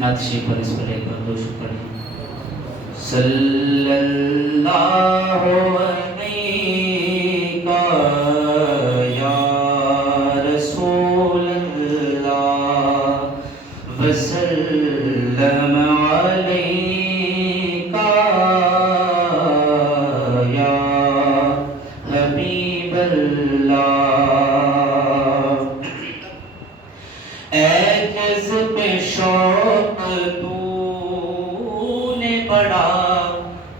نعت شریف پر اس پر ایک بار دو شکر پڑھیں. صلی اللہ علیہ یا رسول اللہ وسلم علیہ یا حبیب اللہ. اے جذب شوق تو نے بڑا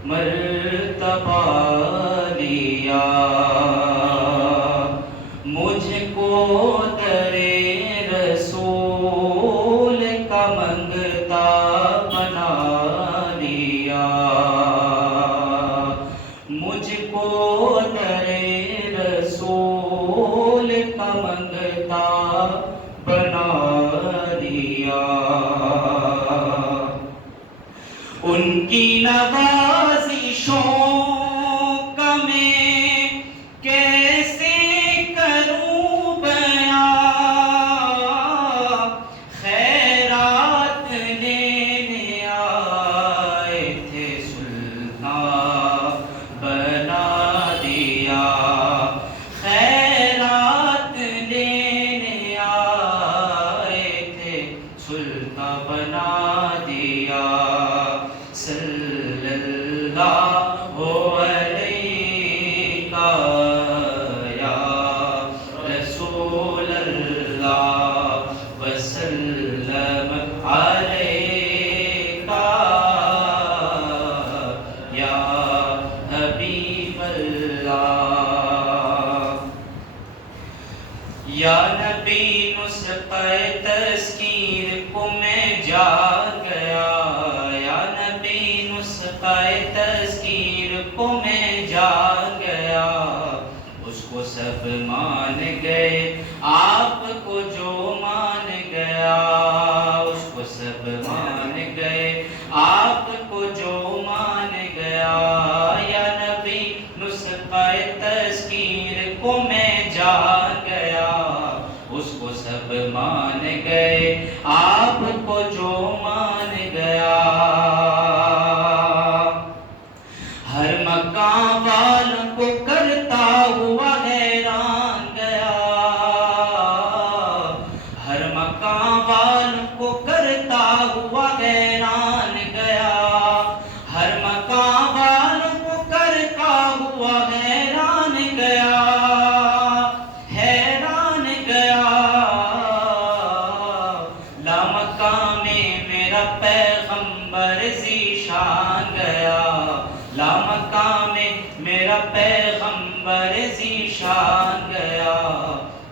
مرتبہ لیا، مجھ کو در رسول کا منگتا بنا لیا، مجھ کو در رسول کا منگتا بنا لیا. ان کی نوازشوں کا میں کیسے کروں بیان، خیرات لینے آئے تھے سلطان بنا دیا، خیرات لینے آئے تھے سلطان بنا دیا. صلی اللہ علیہ یا رسول اللہ وسلم علیہ یا حبیب اللہ. یا نبی نسخہ تذکیر کو میں جان گیا، یا نبی نسخہ تذکیر کو میں جان گیا، اس کو سب مان گئے آپ کو جو مان گیا، اس کو سب مان گئے آپ کو جو مان گیا. یا نبی نسخہ تذکیر کو میں جان گیا، اس کو سب مان گئے آپ کو جو مان گیا. ہر مقام والوں کو کرتا ہوا حیران گیا، ہر مقام والوں کو کرتا ہوا حیران گیا، ہر مقام والوں کو کرتا ہوا حیران گیا، حیران گیا. لامقام میرا پیغمبر ذیشان گیا، لامقام میرا پیغمبر ذیشان گیا،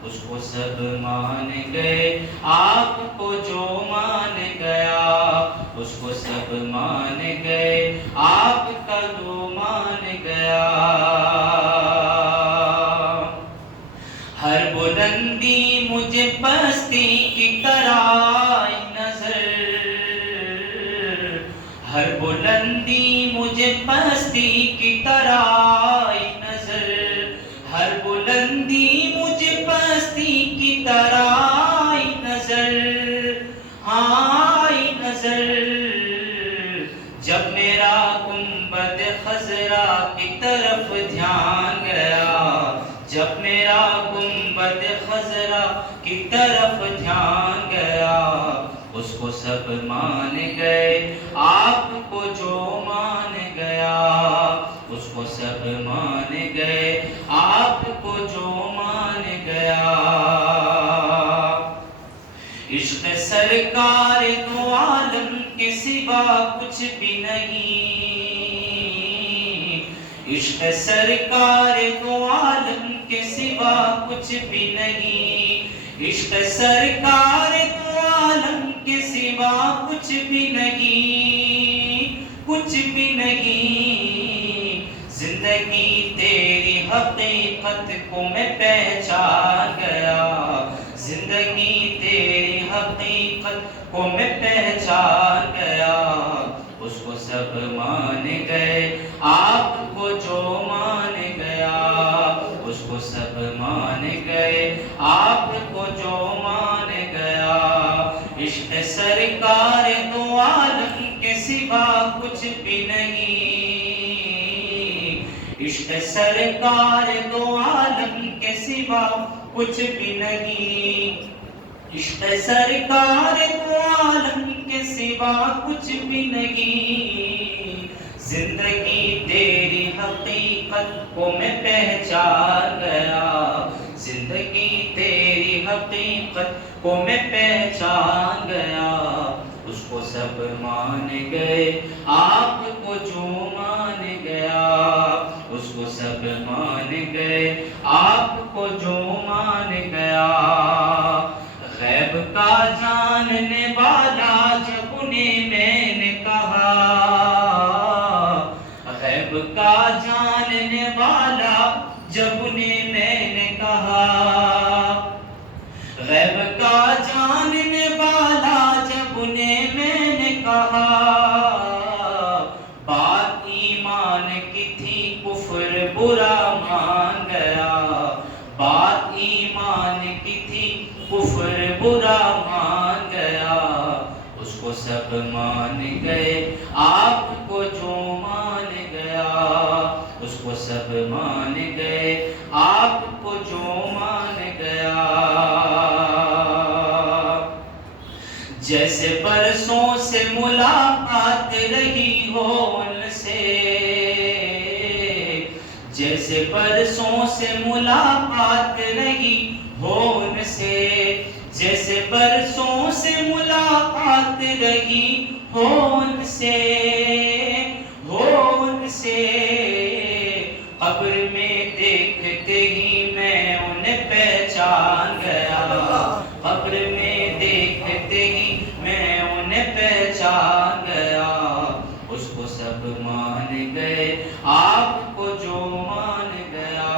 اس کو سب مان گئے آپ کو جو مان گیا، اس کو سب مان گئے آپ کا جو مان گیا. ہر بلندی مجھے پستی کی طرح آئی نظر، ہر بلندی مجھے پستی کی طرح آئی نظر، ہر بلندی مجھے پستی کی طرح آئی نظر، آئی نظر. جب میرا گنبد خضرا کی طرف دھیان گیا، جب میرا گنبد خضرا کی طرف دھیان گیا، اس کو سب مان گئے آپ کو جو مان گیا، اس کو سب مان گئے آپ کو جو مان گیا. عشق سرکار دو عالم کے سوا کچھ بھی نہیں، عشق سرکار دو عالم کے سوا کچھ بھی نہیں، عشق سرکار دو عالم کے سوا کچھ بھی نہیں، کچھ بھی نہیں. زندگی تیری حقیقت کو میں پہچان گیا، زندگی تیری حقیقت کو میں پہچان گیا، اس کو سب مان گئے آپ کو جو مان گیا، اس کو سب مان گئے آپ کو جو مان گیا. عشق سرکار دو عالم کے سوا کچھ بھی نہیں، عشق سرکار دو عالم کے سوا کچھ بھی نہیں، عشق سرکار دو عالم کے سوا کچھ بھی نہیں، زندگی تیری حقیقت کو میں پہچان گیا، زندگی تیری حقیقت کو میں پہچان گیا، اس کو سب مان گئے آپ کو جو مان گیا، اس کو سب مان گئے آپ کو جو مان گیا، غیب کا جاننے والا جب انہیں میں نے کہا، غیب کا جاننے والا جب انہیں میں نے کہا، غیب کا جاننے والا جب انہیں میں نے کہا، بات ایمان کی تھی کفر برا مان گیا، بات ایمان کی تھی کفر برا مان گیا، اس کو سب مان گئے آپ کو جو مان گیا، اس کو سب مان گئے آپ کو جو مان گیا، جیسے برسوں سے ملاقات رہی ہو ان سے، جیسے برسوں سے ملاقات رہی ہو ان سے، جیسے برسوں سے ملاقات رہی ہو ان سے، ہو ان سے، قبر میں دیکھتے ہی میں انہیں پہچان گیا، قبر میں دیکھتے ہی میں انہیں پہچان گیا، اس کو سب مان گئے آپ کو جو مان گیا،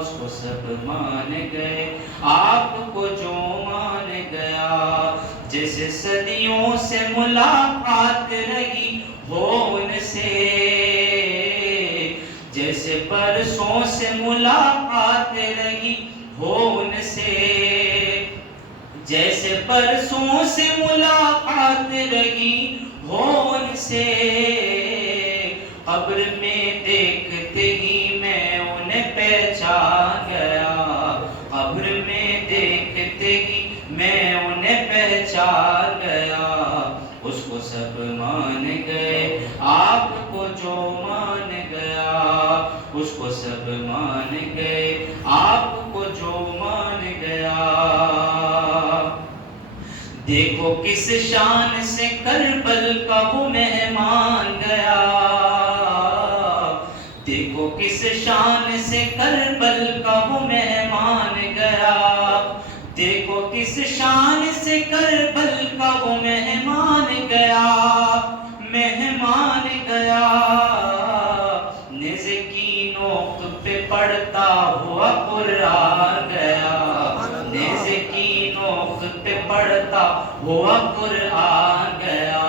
اس کو سب مان گئے آپ کو جو مان گیا، جیسے صدیوں سے ملاقات رہی ہو ان سے، جیسے برسوں سے ملاقات رہی ہو ان سے، جیسے برسوں سے ملاقات رہی ہو ان سے، قبر میں دیکھتے ہی میں انہیں پہچان گیا، قبر میں دیکھتے ہی میں انہیں پہچان گیا، اس کو سب مان گئے آپ کو جو مان گیا، اس کو سب مان گئے آپ کو جو مان گیا، دیکھو کس شان سے کربل کا وہ مہمان گیا، دیکھو کس شان سے کربل کا وہ مہمان گیا، دیکھو کس شان سے کربل کا وہ مہمان گیا، مہمان گیا، نیزے کی نوک پہ پڑتا ہوا قرآن گیا، نیزے کی نوک پہ پڑتا ہوا قرآن گیا،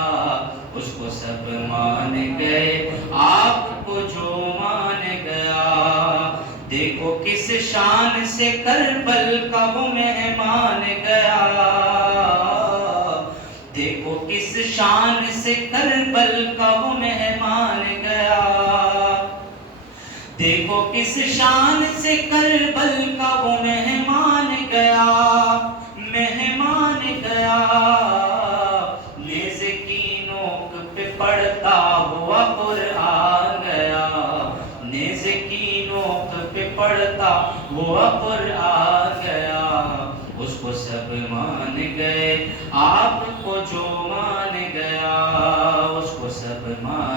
اس کو سب مان گئے آپ کو جو مان گیا، دیکھو کس شان سے کربل کا وہ مہمان گیا، دیکھو کس شان سے کربل کا وہ مہمان گیا، دیکھو کس شان سے کربل کا وہ مہمان گیا، مہمان گیا، نیزے کی نوک پہ پڑتا ہوا قرآن گیا، نیزے کی نوک پہ پڑتا ہوا قرآن گیا، اس کو سب مان گئے آپ کو جو مان گیا، اس کو سب مان